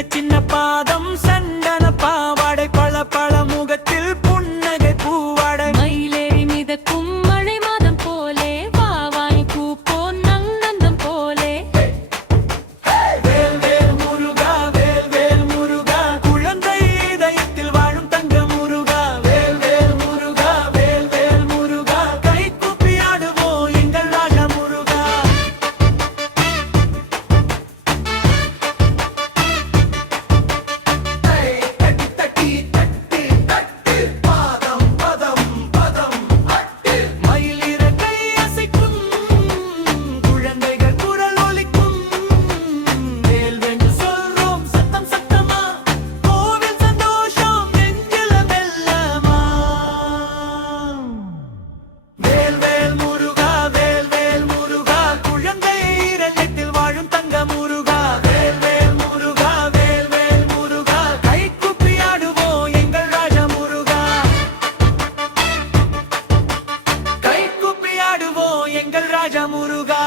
சின்ன சின்ன பாதம் சந்தன பாவாடை பல பல முகத்தில் புன்னகை பூவாடை. மயிலேறி மிதக்கும் எங்கள் ராஜமுருகா